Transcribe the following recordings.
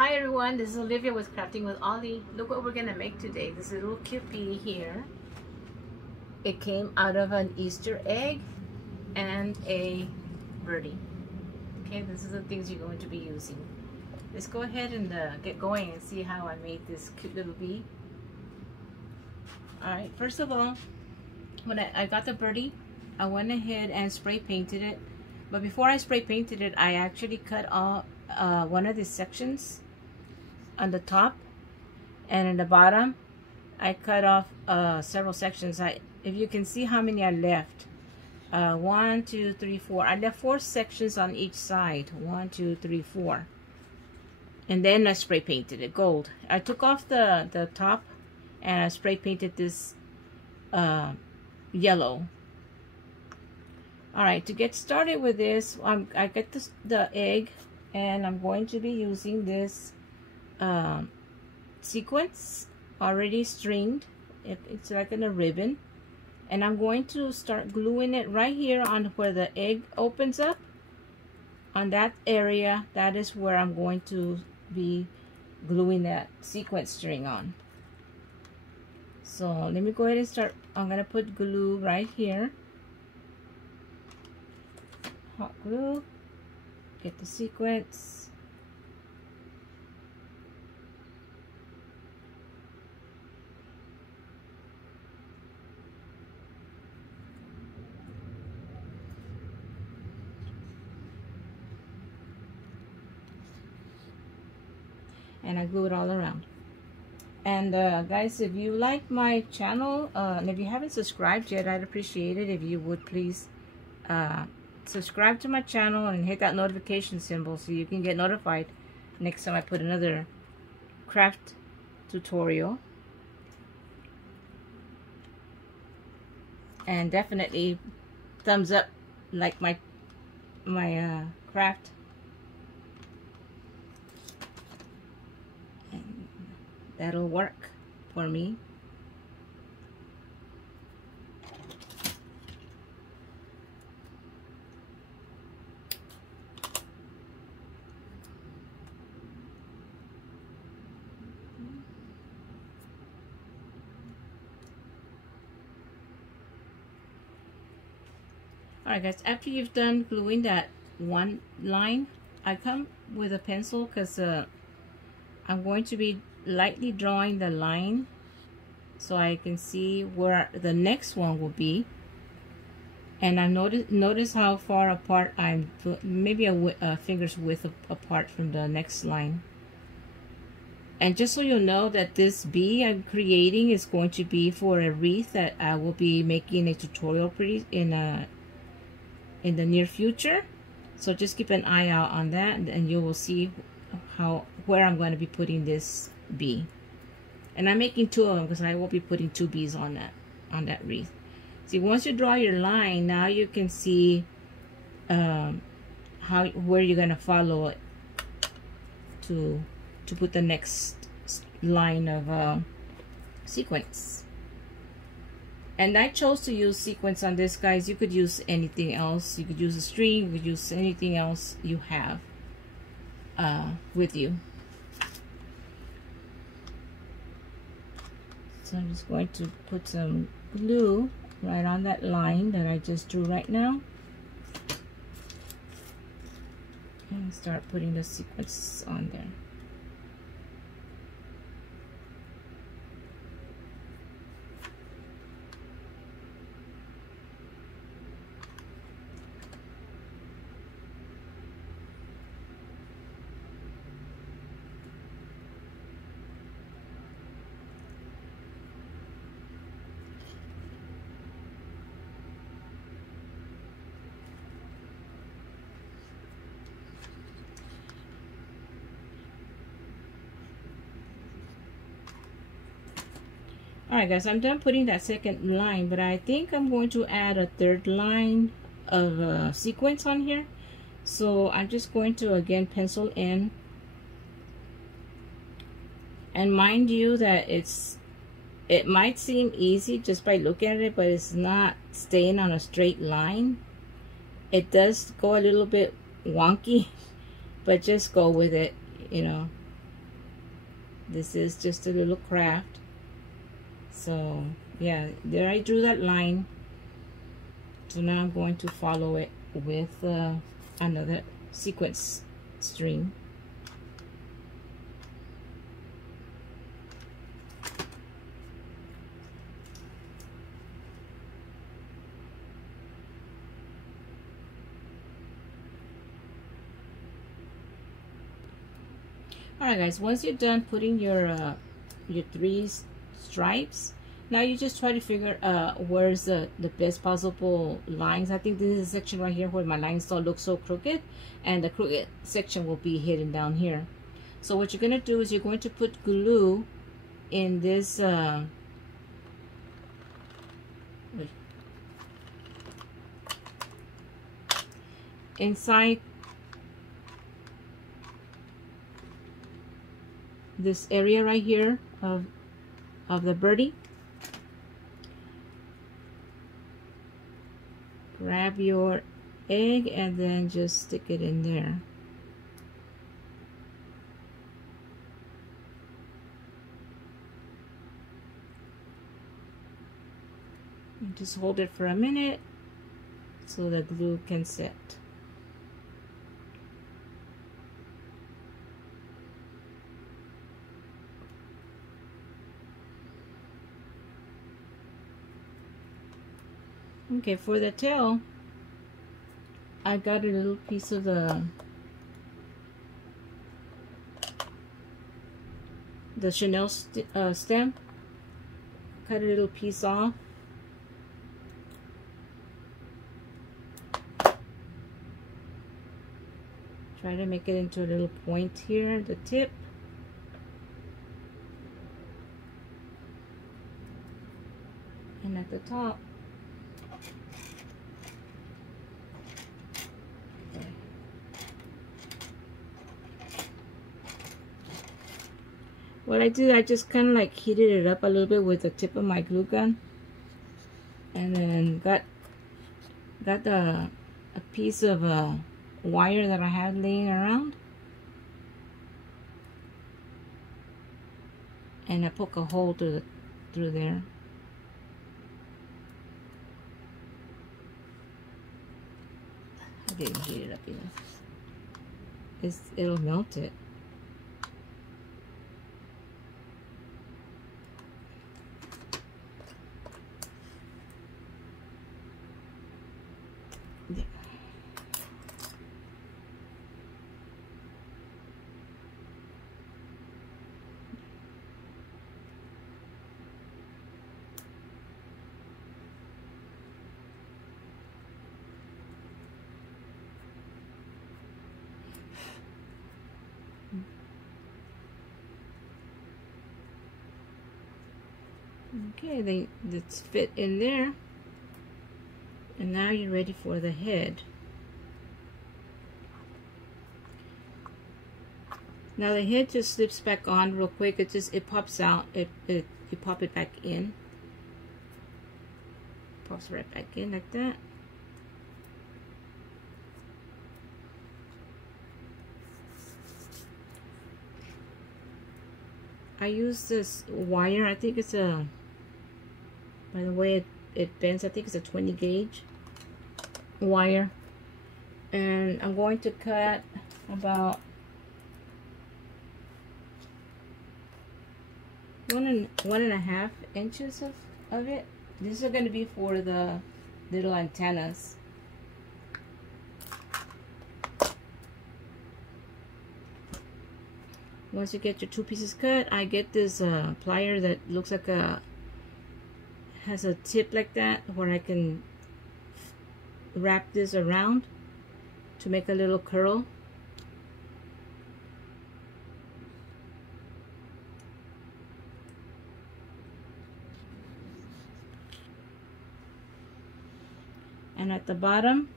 Hi everyone, this is Olivia with Crafting with Ollie. Look what we're gonna make today. This little cute bee here. It came out of an Easter egg and a birdie. Okay, this is the things you're going to be using. Let's go ahead and get going and see how I made this cute little bee. Alright, first of all, when I got the birdie, I went ahead and spray painted it. But before I spray painted it, I actually cut off one of these sections on the top, and in the bottom I cut off several sections. If you can see how many I left, 1, 2, 3, 4. I left 4 sections on each side. 1, 2, 3, 4. And then I spray painted it gold. I took off the top and I spray painted this yellow. Alright, to get started with this, I get the egg, and I'm going to be using this sequence already stringed. It's like in a ribbon, and I'm going to start gluing it right here on where the egg opens up. On that area, that is where I'm going to be gluing that sequence string on. So let me go ahead and start. I'm gonna put glue right here, hot glue, get the sequence. And I glue it all around. And guys, if you like my channel, and if you haven't subscribed yet, I'd appreciate it if you would please subscribe to my channel and hit that notification symbol so you can get notified next time I put another craft tutorial. And definitely thumbs up, like my craft. That'll work for me. Alright guys, after you've done gluing that one line, I come with a pencil because I'm going to be lightly drawing the line so I can see where the next one will be. And I notice how far apart I'm, maybe a finger's width apart from the next line. And just so you'll know that this bee I'm creating is going to be for a wreath that I will be making a tutorial in the near future. So just keep an eye out on that, and you will see where I'm going to be putting this bee. And I'm making 2 of them because I will be putting 2 bees on that wreath. See, once you draw your line, now you can see where you're going to follow it to put the next line of sequence. And I chose to use sequence on this, guys. You could use anything else. You could use a string, you could use anything else you have with you. So I'm just going to put some glue right on that line that I just drew right now, and start putting the sequence on there. Alright guys, I'm done putting that second line, but I think I'm going to add a 3rd line of sequence on here. So I'm just going to again pencil in. And mind you that it might seem easy just by looking at it, but it's not staying on a straight line. It does go a little bit wonky, but just go with it, you know. This is just a little craft. So yeah, there I drew that line. So now I'm going to follow it with another sequence string. Alright guys, once you're done putting your 3 stripes, now you just try to figure where's the best possible lines. I think this is a section right here where my lines don't look so crooked, and the crooked section will be hidden down here. So what you're going to do is you're going to put glue in this inside this area right here of the birdie. Grab your egg and then just stick it in there. And just hold it for a minute so the glue can set. Okay, for the tail, I got a little piece of the Chanel stem. Cut a little piece off. Try to make it into a little point here at the tip. And at the top. What I did, I just kind of like heated it up a little bit with the tip of my glue gun, and then got a piece of wire that I had laying around, and I poke a hole through there. I didn't heat it up enough. It'll melt it. Okay, it's fit in there, and now you're ready for the head. Now the head just slips back on real quick. It pops out. You pop it back in. Pops right back in like that. I use this wire. I think it's a, by the way it bends, I think it's a 20 gauge wire. And I'm going to cut about 1.5 inches of it. These are going to be for the little antennas. Once you get your 2 pieces cut, I get this plier that looks like has a tip like that, where I can wrap this around to make a little curl. And at the bottom,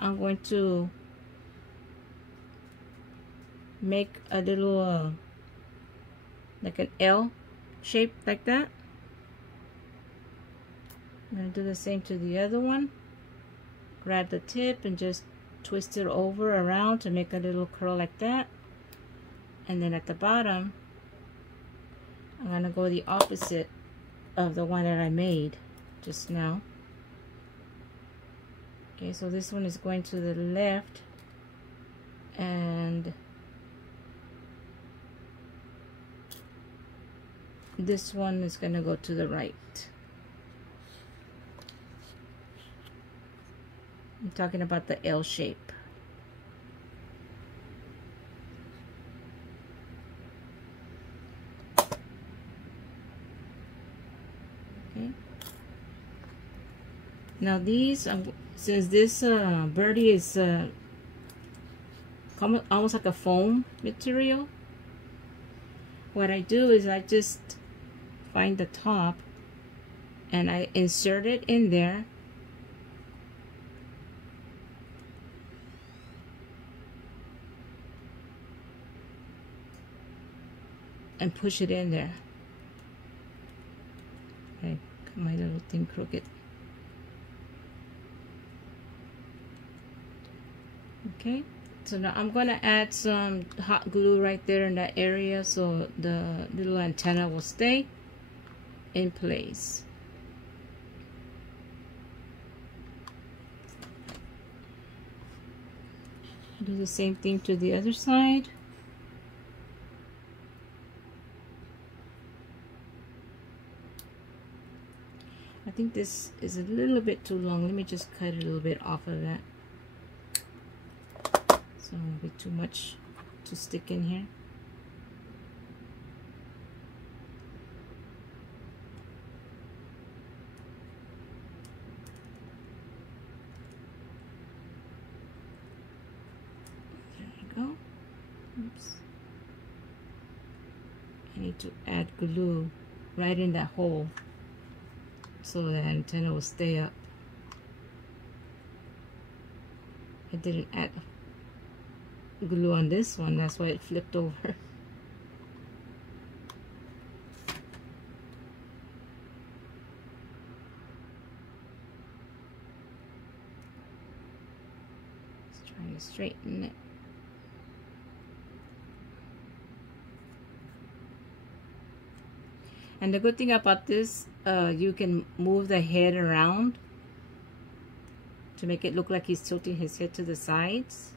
I'm going to make a little like an L shape like that. I'm going to do the same to the other one. Grab the tip and just twist it over around to make a little curl like that. And then at the bottom, I'm gonna go the opposite of the one that I made just now. Okay, so this one is going to the left, and this one is gonna go to the right. I'm talking about the L shape. Okay. Now these, since this birdie is almost like a foam material, what I do is I just find the top and I insert it in there. And push it in there. Okay, got my little thing crooked. Okay, so now I'm gonna add some hot glue right there in that area so the little antenna will stay in place. Do the same thing to the other side. I think this is a little bit too long. Let me just cut a little bit off of that. So it won't be too much to stick in here. There we go. Oops. I need to add glue right in that hole so the antenna will stay up. I didn't add glue on this one, that's why it flipped over. Let's try to straighten it. And the good thing about this, you can move the head around to make it look like he's tilting his head to the sides.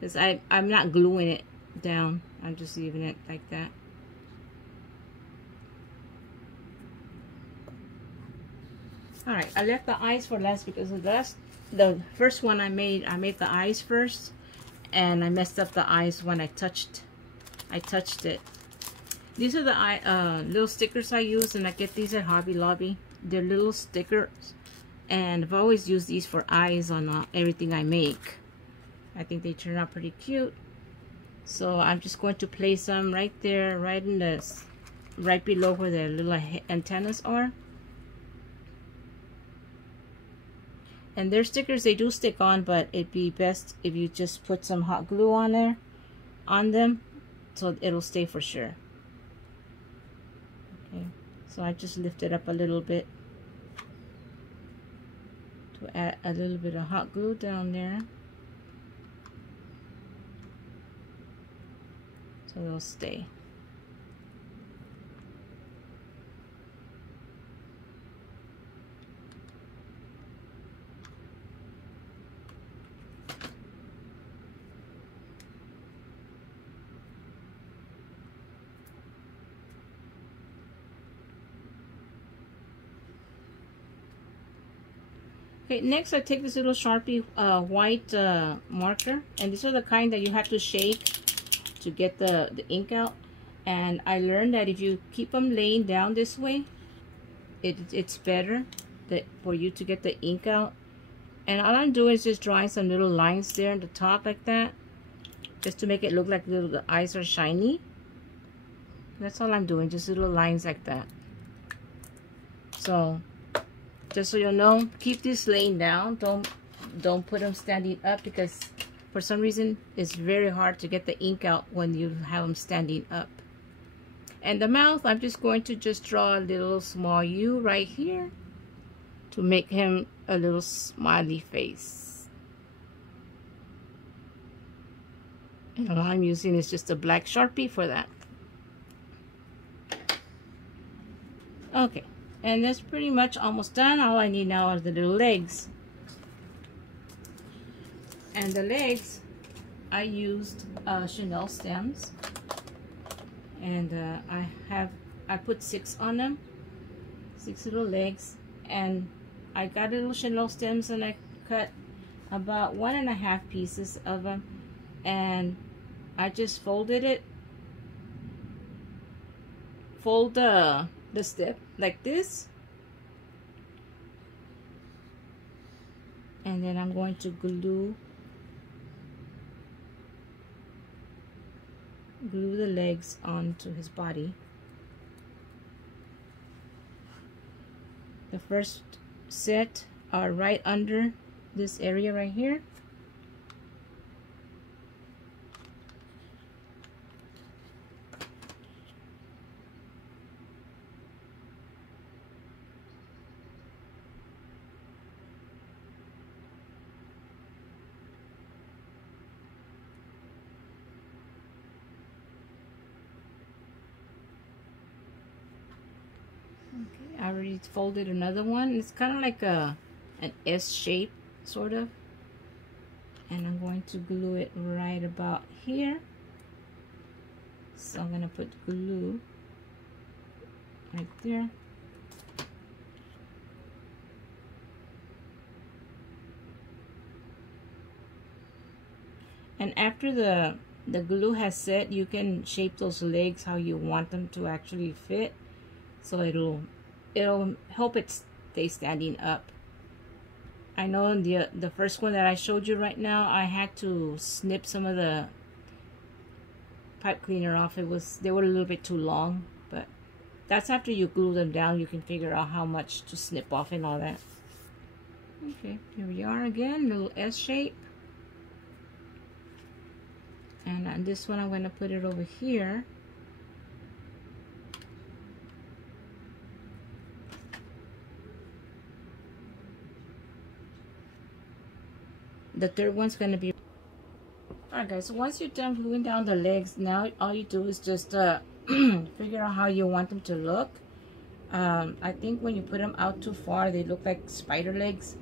Because I'm not gluing it down. I'm just leaving it like that. Alright, I left the eyes for last because the first one I made the eyes first, and I messed up the eyes when I touched it. These are the little stickers I use, and I get these at Hobby Lobby. They're little stickers, and I've always used these for eyes on everything I make. I think they turn out pretty cute. So I'm just going to place them right there, right below where the little antennas are. And their stickers, they do stick on, but it'd be best if you just put some hot glue on them, so it'll stay for sure. Okay, so I just lift it up a little bit to add a little bit of hot glue down there, so they'll stay. Okay, next I take this little Sharpie white marker, and these are the kind that you have to shake to get the ink out. And I learned that if you keep them laying down this way, it's better for you to get the ink out. And all I'm doing is just drawing some little lines there on the top like that, just to make it look like the eyes are shiny. That's all I'm doing, just little lines like that. So just so you know, keep this laying down. Don't put them standing up, because for some reason it's very hard to get the ink out when you have them standing up. And the mouth, I'm just going to just draw a little small U right here to make him a little smiley face. And all I'm using is just a black Sharpie for that. Okay, and that's pretty much almost done. All I need now are the little legs. And the legs, I used Chanel stems, and I put 6 on them, 6 little legs, and I got little Chanel stems, and I cut about 1.5 pieces of them, and I just folded it, fold the step like this, and then I'm going to glue the legs onto his body. The first set are right under this area right here. Okay, I already folded another one. It's kind of like an S shape, sort of. And I'm going to glue it right about here. So I'm going to put glue right there. And after the glue has set, you can shape those legs how you want them to actually fit. So it'll help it stay standing up. I know in the first one that I showed you right now, I had to snip some of the pipe cleaner off. They were a little bit too long, but that's after you glue them down. You can figure out how much to snip off and all that. Okay, here we are again, little S shape. And on this one, I'm going to put it over here. The third one's going to be... Alright guys, so once you're done gluing down the legs, now all you do is just figure out how you want them to look. I think when you put them out too far, they look like spider legs.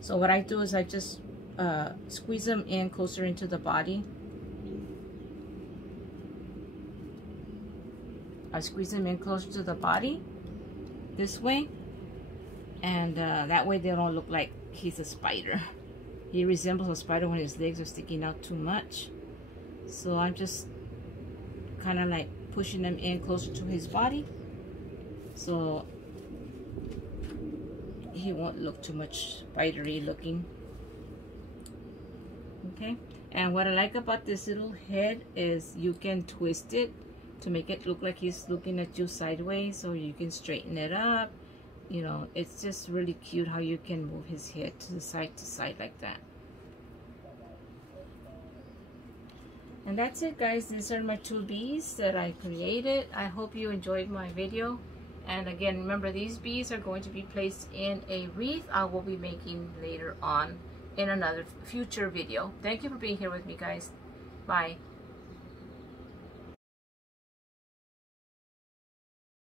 So what I do is I just squeeze them in closer into the body. I squeeze them in closer to the body this way, and that way they don't look like he's a spider. He resembles a spider when his legs are sticking out too much. So I'm just kind of like pushing them in closer to his body, so he won't look too much spidery looking. Okay, and what I like about this little head is you can twist it to make it look like he's looking at you sideways, or you can straighten it up. You know, it's just really cute how you can move his head to side like that. And that's it guys, these are my 2 bees that I created. I hope you enjoyed my video. And again, remember, these bees are going to be placed in a wreath I will be making later on in another future video. Thank you for being here with me guys. Bye.